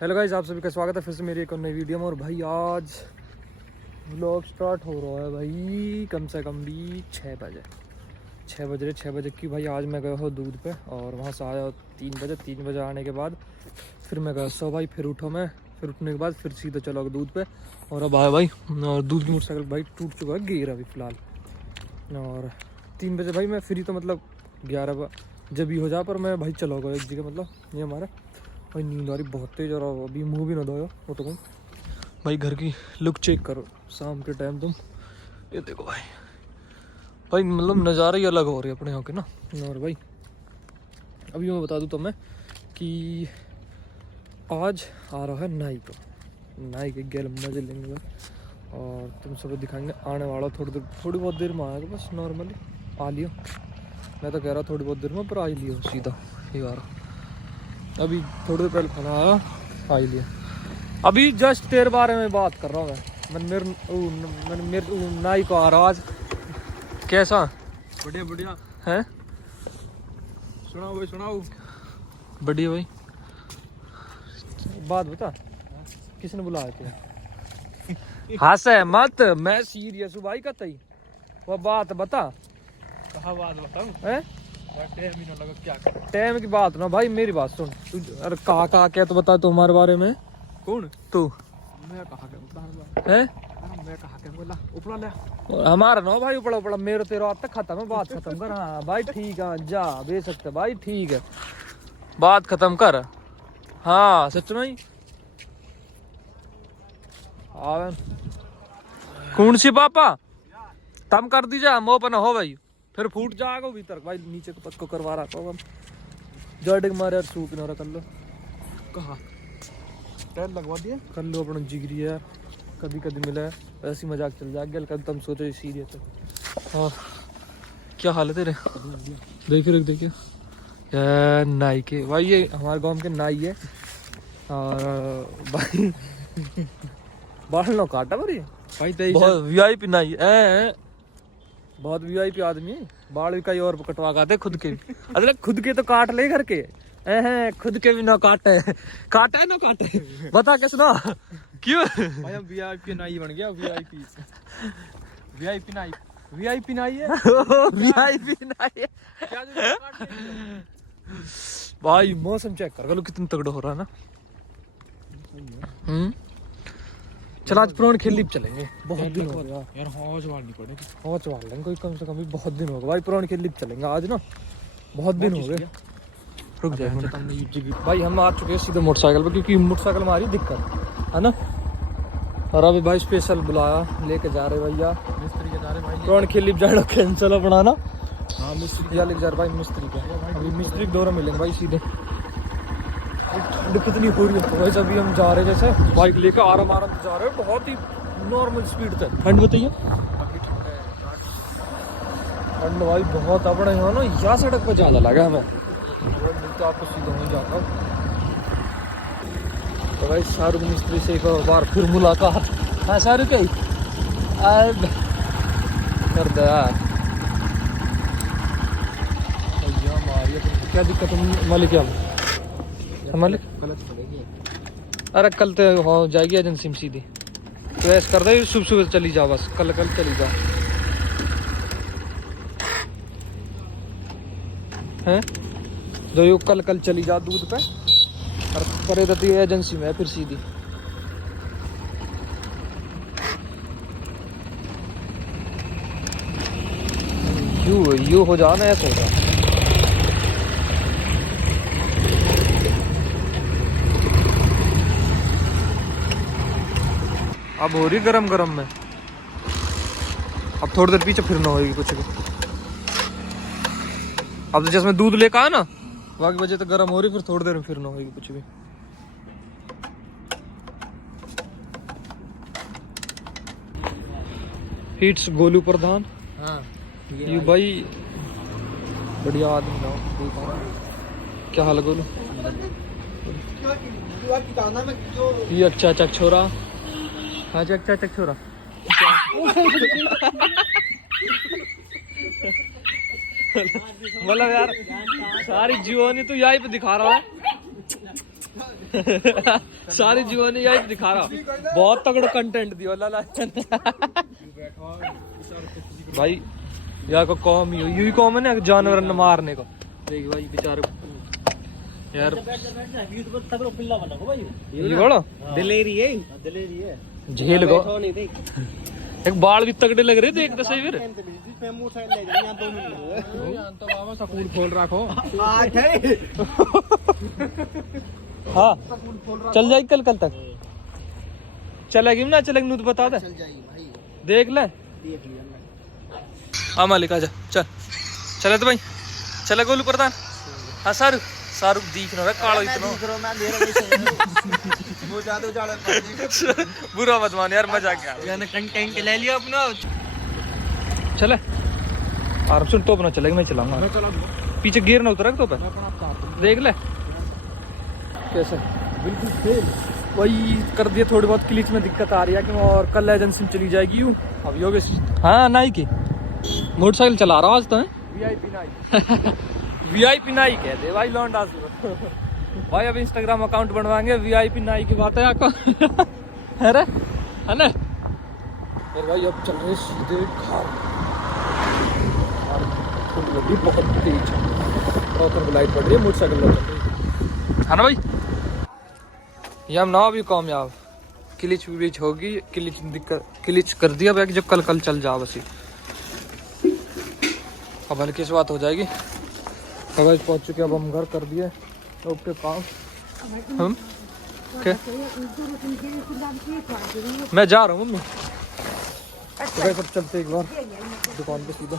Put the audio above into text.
Hello guys, आप सभी का स्वागत है फिर से मेरी एक और नई वीडियो में। और भाई आज व्लॉग स्टार्ट हो रहा है भाई कम से कम भी 6 बजे 6 बजे की। भाई आज मैं गया हूँ दूध पे और वहाँ से आया 3 बजे आने के बाद फिर मैं गया सो भाई, फिर उठो मैं, फिर उठने के बाद फिर सीधे चला गया दूध पे। और अब आया भाई और दूध की मोटरसाइकिल भाई टूट चुका है, गिर अभी फ़िलहाल। और 3 बजे भाई मैं फ्री, तो मतलब 11 जब भी हो जा, पर मैं भाई चला गया एक जगह, मतलब ये हमारा भाई नींद आ रही बहुत तेज। और अभी मुंह भी ना धोया उठ गई भाई। घर की लुक चेक करो शाम के टाइम तुम, ये देखो भाई भाई मतलब नज़ारे ही अलग हो रहे हैं अपने यहाँ के ना। और भाई अभी मैं बता दूँ तुम्हें कि आज आ रहा है नाई को, नाई के गैल मजे लेंगे भाई। और तुम सब दिखाएंगे आने वाला थोड़ी बहुत देर में आएगा, बस नॉर्मली आ लियो। मैं तो कह रहा थोड़ी बहुत देर में, पर आ ही लियो सीधा यार। अभी थोड़ी देर पहले खाना आया, आ ही लिया। अभी जस्ट तेरे बारे में बात कर रहा हूँ मैं मेरे नाई को आ रहा आज। कैसा? बढ़िया बढ़िया है, सुनाओ भाई सुनाओ। बढ़िया भाई। बात बता, किसने बुलाया तुझे? हंसे मत, मैं सीरियस हूँ भाई। कतई वो बात बता। कहाँ बात बताऊं? है टाइम ही ना लगा क्या कर। टाइम की बात ना भाई, मेरी बात सुन तू। अरे कहा क्या तो बता तू हमारे बारे में। कौन? तू मैं कहाँ के बोला है? मैं कहाँ के बोला उपड़ा ले। हमारा ना भाई उपड़ा उपड़ा, मेरे तेरा आज तक खत्म है, बात खत्म कर। हाँ भाई ठीक है, जा बेच सकते भाई, ठीक है बात खत्म कर। हाँ सच में ही आवे कौन सी पापा तम कर दीजा मोह पर हो भाई, फिर फूट जाएगा भीतर भाई। नीचे को पत को करवा रहा हो जड़ मारे यार, सूख ना कर लो। कहाँ टाइम लगवा दिया? कर लो अपना जिगरी यार, कभी कभी मिला है ऐसी मजाक चल जाएगा। कल तुम सोचो सीरियस है। और क्या हाल है तेरे? देखिए देखिए यार नाई के भाई, ये हमारे गांव के नाई है। और भाई बाल नो काटा बरी भाई बहुत वीआईपी नाई है, बहुत वीआईपी आदमी है। बाल भी कई और कटवा के आते खुद के भी। अरे खुद के तो काट ले घर के, खुद के भी ना काटे, काटे ना काटे बता कैसे ना क्यों? भाई हम वीआईपी नाई बन गया। वीआईपी वीआईपी नाई, वीआईपी नाई है। वीआईपी नाई है क्या काट लेंगे? भाई। मौसम चेक कर लो कितना तगड़ा हो रहा है ना। चल आज पुराने खेल लीप चलेंगे, बहुत दिन हो गया यार। हौज वालनी पड़ेगी, हौच वाल लेंगे कोई कम से कम भी। बहुत दिन हो गए भाई, पुराने खेल लीप चलेंगे आज ना, बहुत दिन हो गए। रुक जाए भाई, हम आ चुके हैं सीधे मोटरसाइकिल पे, क्योंकि मोटरसाइकिल में आ रही दिक्कत है ना। और अभी भाई स्पेशल बुलाया, लेके जा रहे भैया मिस्त्री के जा रहे भाई। पुराने खेल लीप जाना कैंसिल है बनाना। हाँ मिस्त्री या लेके जा रहे भाई मिस्त्री पे, अभी मिस्त्री के दौरा मिलेंगे भाई सीधे। कितनी हो रही है वैसे, अभी हम जा रहे हैं जैसे बाइक लेकर आराम आराम जा रहे हैं, बहुत ही नॉर्मल स्पीड से। ठंड बताइए ठंड भाई बहुत अपने यहाँ ना, यहाँ सड़क पर ज़्यादा लगा हमें, तो आपको सीधा नहीं जाता। तो भाई शाहरुख मिस्त्री से एक बार फिर मुलाकात। हाँ शाहरुख ही कर दे यार। क्या दिक्कत है मालिक? क्या मालिक? अरे कल तो हो जाएगी एजेंसी में सीधी, तो ऐसा कर दे सुबह सुबह चली जाओ, बस कल चली जाओ हैं। जो यू कल चली जा दूध पे, और परे तो एजेंसी में है फिर सीधी। यू हो जाना, ऐसा हो जा। अब हो रही गरम गरम में, अब थोड़ी देर पीछे फिरना होगी कुछ भी। अब तो जिसमें दूध लेकर आया ना, बाकी वजह तो गर्म हो रही, फिर थोड़ी देर में फिरना होगी कुछ भी। हिट्स गोलू प्रधान। हाँ यू भाई बढ़िया आदमी ना। क्या हाल है गोलू? ये अच्छा चक छोरा। हाँ जी अच्छा चक छोरा। मतलब यार सारी जीवनी तो यहीं पे दिखा रहा है। सारी जीवनी यही दिखा रहा, बहुत तगड़ा कंटेंट दियो लाला भाई। यार को कौम ही यही कौम है ना जानवर न मारने को। देख भाई बेचारे यार ये बोलो दिलेरी है झेल को एक बाल भी तगड़े लग रहे थे एक तो सही फिर। तो बाबा सकूल खोल रखो। हाँ चल जाएगी कल तक चलेगी ना चलेगी तो बता दे देख ले। हाँ मालिक आजा चल चले तो भाई चले गोलू प्रधान। हाँ शाहरुख दिख रहा है कालो इतना बुरा मत मान यार मजा क्या कंटेंट ले लिया अपना। चले आराम से तो अपना चलेगा मैं चलाऊंगा पीछे गियर ना उतरा तो पे देख ले कैसे बिल्कुल फेल वही कर दिया। थोड़ी बहुत क्लिच में दिक्कत आ रही है कि और कल एजेंसी में चली जाएगी यूँ अब योगेश। हाँ नाई की मोटरसाइकिल चला रहा हूँ आज तो वीआईपी नाई कह दे भाई लौंडा भाई। अब इंस्टाग्राम अकाउंट बनवाएंगे वीआईपी नाई की बात है आपको अरे है ना मेरे भाई। अब चल रहे सीधे घर बहुत तेज है लाइट पड़ रही है मोटरसाइकिल चल रही है ना भाई। ये हम ना अभी कामयाब क्लिच विच होगी क्लिच कर दिया बैग जब कल चल जा बस। अब हल्की सी बात हो जाएगी। कागज पहुंच चुके अब हम घर कर दिए ओके काम हम क्या मैं जा रहा हूँ मम्मी। तो सब चलते एक बार दुकान पे सीधा।